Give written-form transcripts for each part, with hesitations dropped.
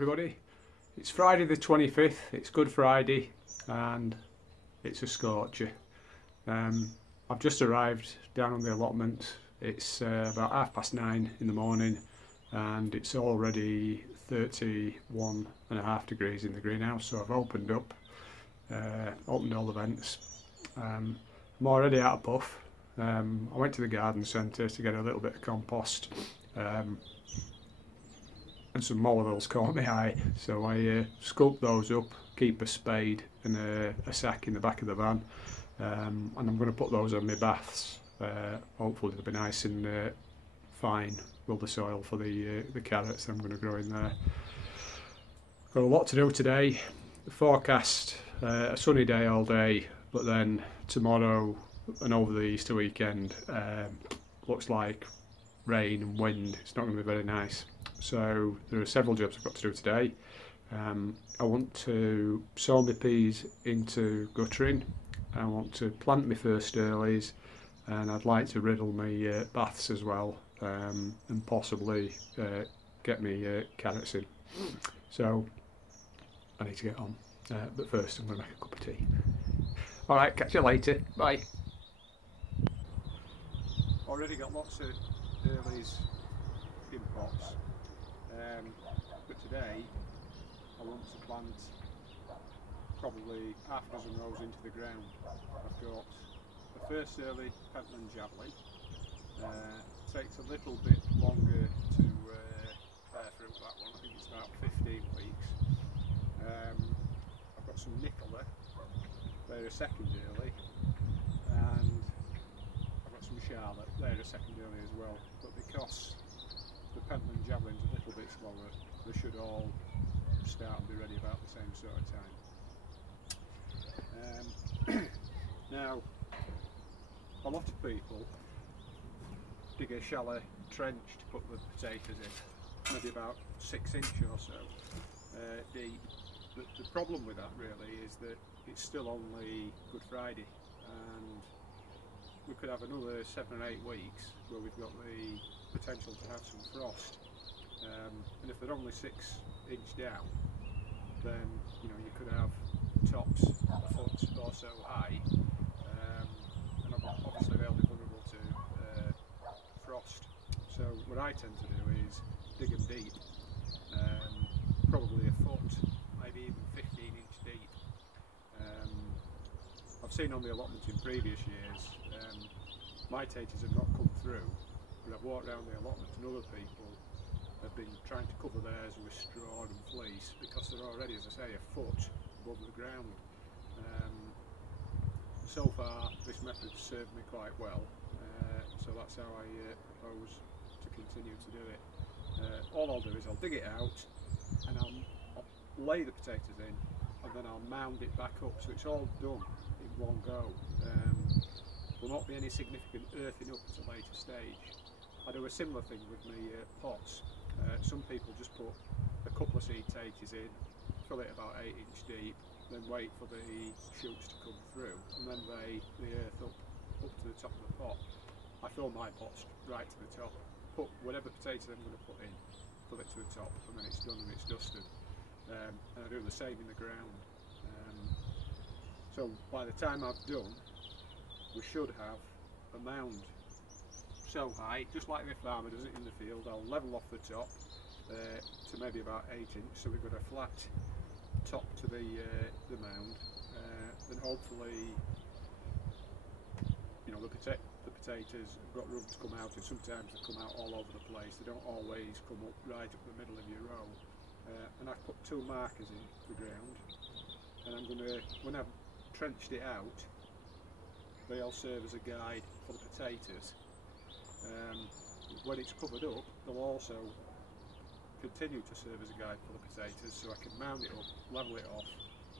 everybody. It's Friday the 25th, it's Good Friday and it's a scorcher. I've just arrived down on the allotment. It's about 9:30 in the morning and it's already 31.5 degrees in the greenhouse, so I've opened all the vents. I'm already out of puff. I went to the garden centre to get a little bit of compost, and some molehill caught my eye, so I scooped those up, keep a spade and a sack in the back of the van, and I'm going to put those on my baths. Hopefully they'll be nice and fine with the soil for the carrots I'm going to grow in there. Got a lot to do today. The forecast, a sunny day all day, but then tomorrow and over the Easter weekend looks like rain and wind. It's not going to be very nice. So there are several jobs I've got to do today. I want to sow my peas into guttering. I want to plant my first earlies, and I'd like to riddle my baths as well, and possibly get me carrots in. So I need to get on, but first I'm going to make a cup of tea. Alright, catch you later, bye. Already got lots of earlies in pots, but today I want to plant probably half a dozen rows into the ground. I've got the first early Pentland Javelin. Takes a little bit longer to bear fruit, that one. I think it's about 15 weeks. I've got some Nicola, they're a second early, and I've got some Charlotte, they're a second early as well. But because the Pentland Javelin's a little bit slower, they should all start and be ready about the same sort of time. Now, a lot of people dig a shallow trench to put the potatoes in, maybe about 6 inch or so deep. But the problem with that really is that it's still only Good Friday, and we could have another 7 or 8 weeks where we've got the potential to have some frost. And if they're only 6 inch down, then you could have tops a foot or so high, and obviously they'll be vulnerable to frost. So what I tend to do is dig them deep, probably a foot, maybe even 15 inch deep. I've seen on the allotment in previous years, my taters have not come through, but I've walked around the allotment and other people have been trying to cover theirs with straw and fleece because they're already, as I say, a foot above the ground. So far this method served me quite well, so that's how I propose to continue to do it. All I'll do is I'll dig it out and I'll lay the potatoes in, and then I'll mound it back up, so it's all done in one go. Will not be any significant earthing up at a later stage. I do a similar thing with my pots. Some people just put a couple of seed taters in, fill it about 8 inch deep, then wait for the shoots to come through, and then lay the earth up to the top of the pot. I fill my pots right to the top, put whatever potato I'm going to put in, fill it to the top, and then it's done and it's dusted. And I do the same in the ground. So by the time I've done, we should have a mound so high, just like the farmer does it in the field. I'll level off the top to maybe about 8 inch, so we've got a flat top to the mound. Then hopefully, the potatoes have got room to come out, and sometimes they come out all over the place. They don't always come up right up the middle of your row. And I've put 2 markers in the ground, and I'm going to, when I've trenched it out, they'll serve as a guide for the potatoes. When it's covered up, they'll also continue to serve as a guide for the potatoes, so I can mound it up, level it off,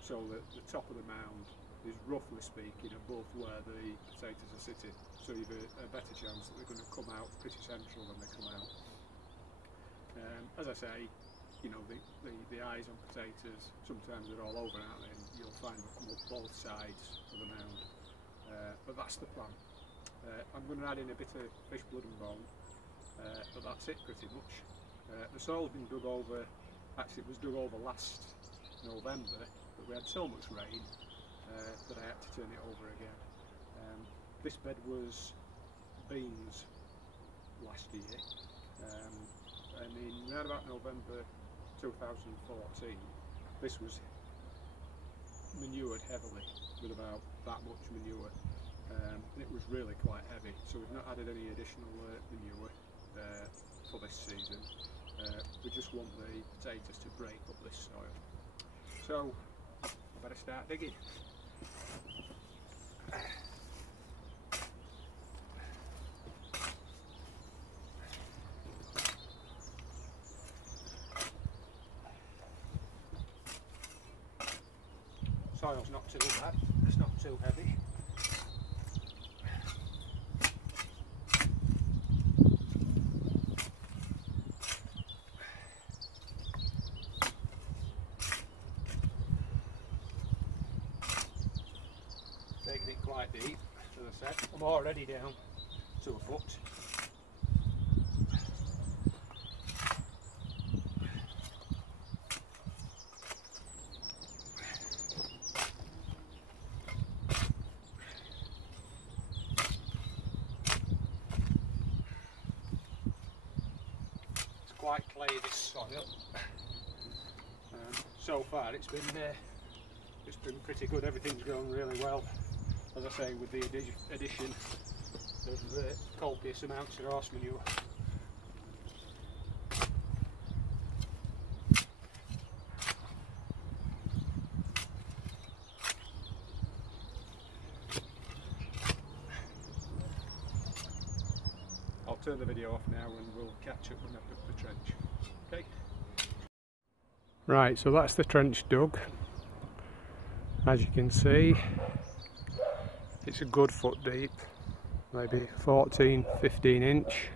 so that the top of the mound is, roughly speaking, above where the potatoes are sitting, so you've a better chance that they're going to come out pretty central when they come out. As I say, the eyes on potatoes, sometimes they're all over, aren't they? And you'll find them come up both sides of the mound, but that's the plan. I'm going to add in a bit of fish blood and bone, but that's it pretty much. The soil's been dug over Actually, it was dug over last November, but we had so much rain that I had to turn it over again. This bed was beans last year, and in around about November 2014, this was manured heavily with about that much manure, and it was really quite heavy, so we've not added any additional manure for this season. We just want the potatoes to break up this soil, so I better start digging. Soil's not too bad, it's not too heavy. Taking it quite deep, as I said. I'm already down to a foot. Quite clay, this soil. So far it's been pretty good. Everything's grown really well. As I say, with the addition of copious amounts of horse manure. I'll turn the video off now and we'll catch up when I've dug the trench. Okay? Right, so that's the trench dug. As you can see, it's a good foot deep, maybe 14-15 inch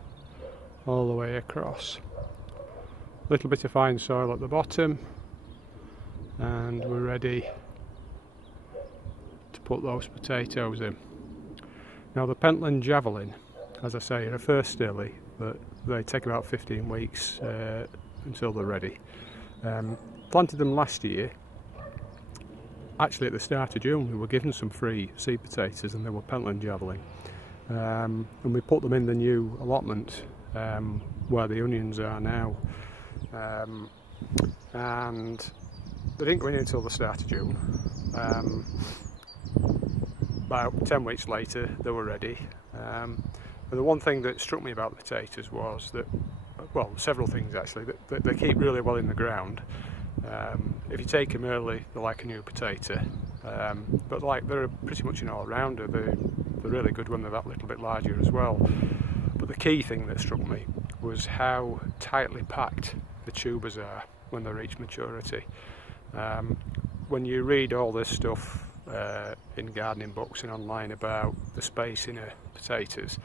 all the way across. A little bit of fine soil at the bottom, and we're ready to put those potatoes in. Now the Pentland Javelin, as I say, are a first stilly, but they take about 15 weeks until they're ready. Planted them last year. Actually at the start of June we were given some free seed potatoes, and they were Pentland Javelin. And we put them in the new allotment where the onions are now. And they didn't go in until the start of June. About 10 weeks later they were ready. And the one thing that struck me about the potatoes was that, well, several things actually, that they keep really well in the ground. If you take them early, they're like a new potato, but like they're pretty much an all-rounder. They're really good when they're that little bit larger as well. But the key thing that struck me was how tightly packed the tubers are when they reach maturity. When you read all this stuff in gardening books and online about the spacing of potatoes,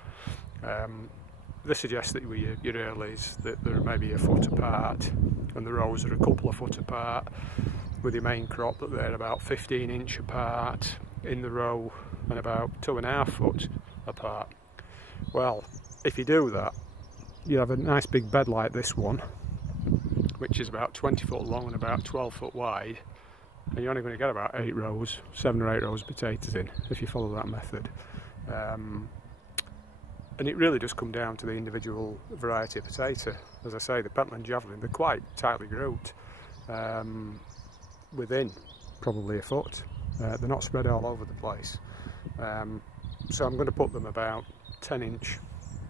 this suggests that with your earlies that they're maybe a foot apart, and the rows are a couple of foot apart, with your main crop that they're about 15 inch apart in the row and about 2.5 foot apart. Well, if you do that, you have a nice big bed like this one, which is about 20 foot long and about 12 foot wide, and you're only going to get about 7 or 8 rows of potatoes in if you follow that method. And it really does come down to the individual variety of potato. As I say, the Pentland Javelin, they're quite tightly grouped, within probably a foot. They're not spread all over the place. So I'm going to put them about 10 inch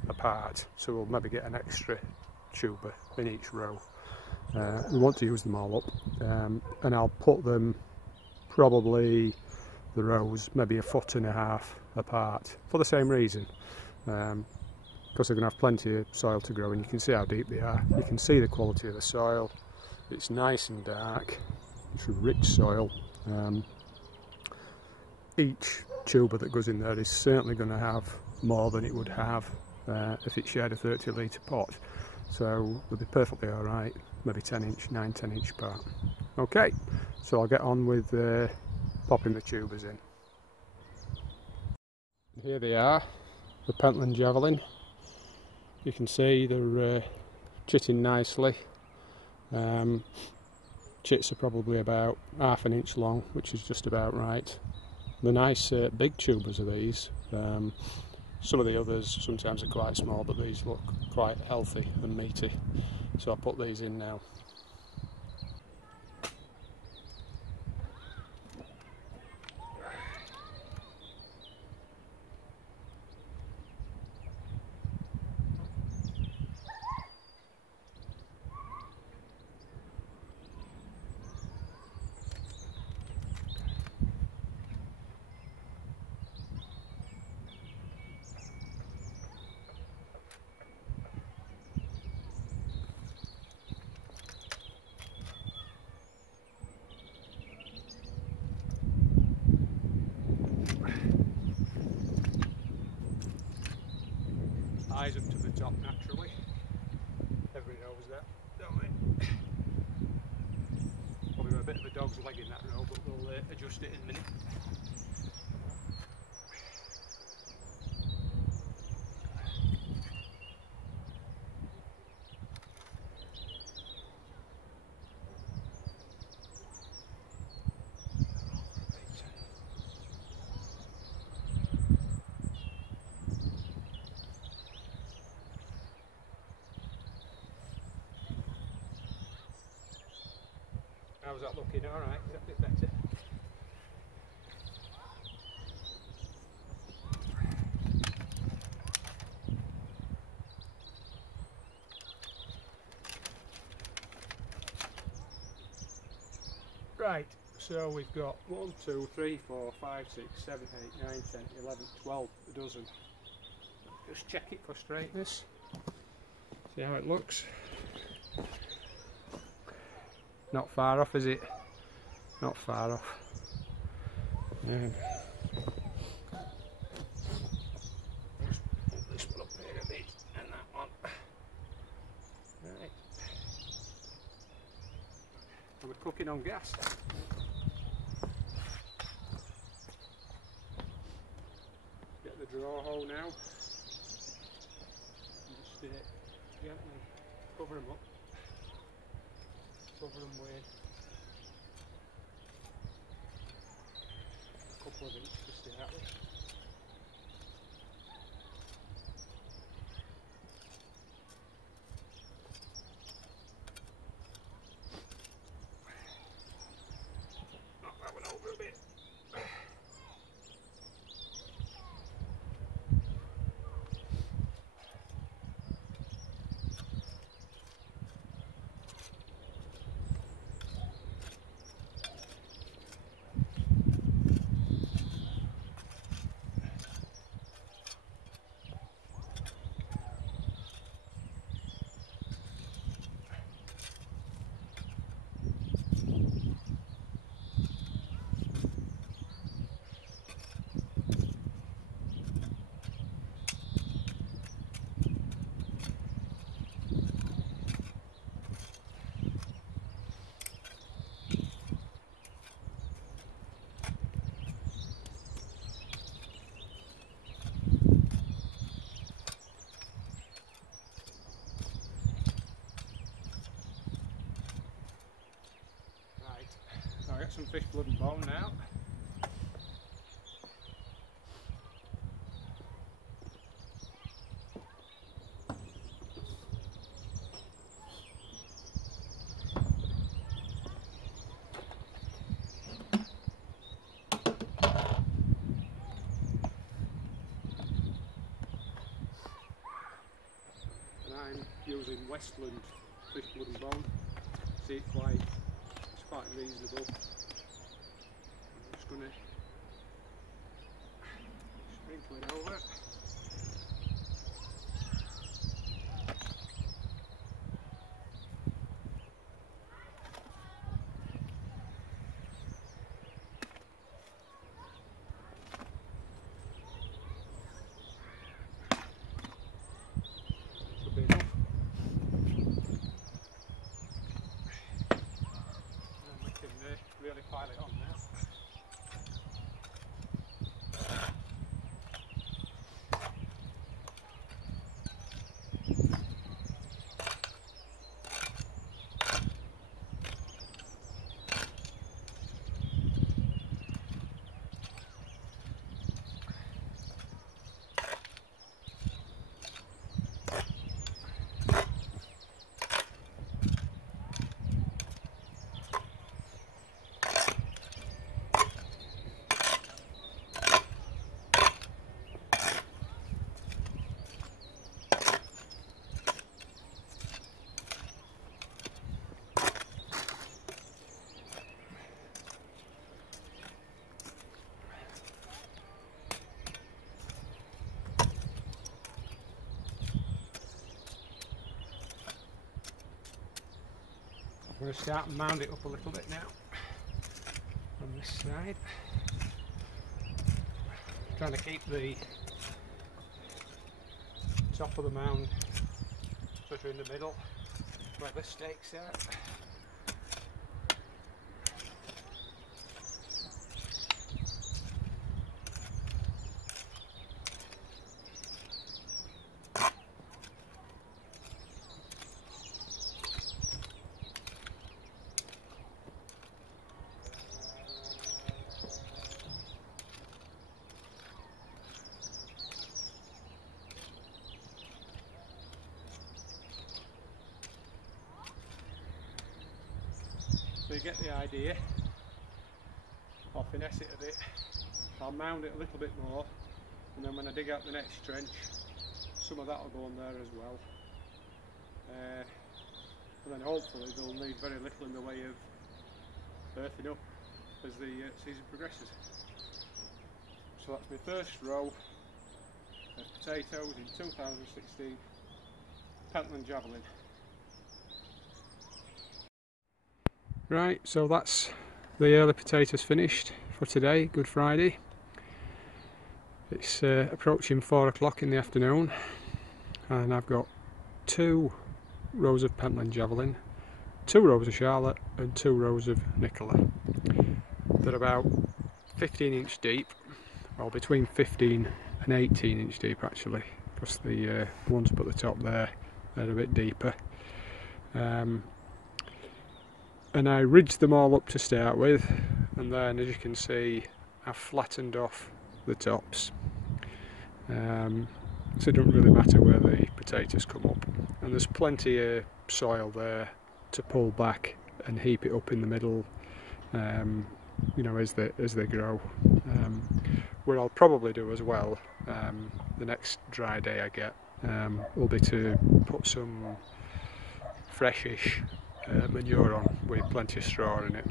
apart, so we'll maybe get an extra tuber in each row. We want to use them all up, and I'll put them probably, the rows, maybe 1.5 foot apart for the same reason. Because they're going to have plenty of soil to grow, and you can see how deep they are. You can see the quality of the soil. It's nice and dark. It's rich soil. Each tuber that goes in there is certainly going to have more than it would have if it shared a 30 litre pot. So they'll be perfectly alright, maybe 9-10 inch apart. Okay, so I'll get on with popping the tubers in. Here they are, the Pentland Javelin. You can see they're chitting nicely. chits are probably about ½ an inch long, which is just about right. The nice big tubers are these. Some of the others sometimes are quite small, but these look quite healthy and meaty, so I'll put these in now. Eyes up to the top naturally. Everybody knows that, don't they? Probably got a bit of a dog's leg in that row, but we'll adjust it in a minute. How's that looking? Alright, is that a bit better? Right, so we've got 1, 2, 3, 4, 5, 6, 7, 8, 9, 10, 11, 12, a dozen. Just check it for straightness. See how it looks. Not far off, is it? Not far off. Just put this one up here a bit, and that one. Right. And we're cooking on gas. Get the draw hole now. And just gently cover them up. Cover them with a couple of inches to stay out with. Knock that one over a bit. I'll get some fish blood and bone now. And I'm using Westland fish blood and bone. See, it's quite reasonable. I'm just going to sprinkle it over. Should be enough. And we can really pile it on now. I'm going to start and mound it up a little bit now on this side. Trying to keep the top of the mound sort of in the middle where the stakes are. So you get the idea. I'll finesse it a bit, I'll mound it a little bit more, and then when I dig out the next trench, some of that will go on there as well. And then hopefully they'll need very little in the way of earthing up as the season progresses. So that's my first row of potatoes in 2016 Pentland Javelin. Right, so that's the early potatoes finished for today, Good Friday. It's approaching 4 o'clock in the afternoon, and I've got 2 rows of Pentland Javelin, 2 rows of Charlotte and 2 rows of Nicola. They're about 15 inch deep, well between 15 and 18 inch deep actually, because the ones up at the top there, they're a bit deeper. And I ridged them all up to start with, and then as you can see I've flattened off the tops, so it doesn't really matter where the potatoes come up, and there's plenty of soil there to pull back and heap it up in the middle, you know, as they grow. What I'll probably do as well, the next dry day I get, will be to put some freshish manure on with plenty of straw in it,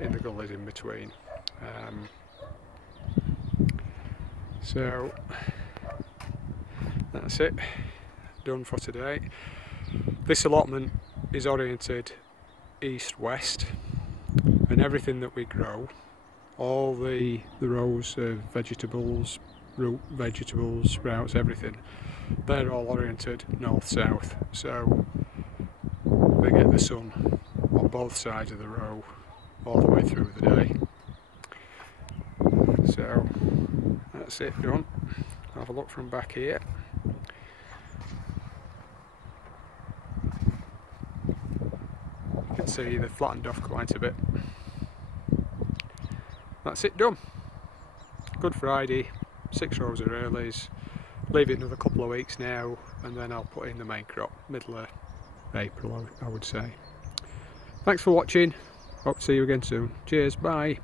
in the gullies in between. So that's it, done for today. This allotment is oriented east-west, and everything that we grow, all the rows of vegetables, root vegetables, sprouts, everything, they're all oriented north-south, so they get the sun on both sides of the row all the way through the day. So that's it done. Have a look from back here. You can see they've flattened off quite a bit. That's it done. Good Friday, 6 rows of earlies. Leave it another couple of weeks now, and then I'll put in the main crop, middle of April I would say. Thanks for watching, hope to see you again soon. Cheers, bye.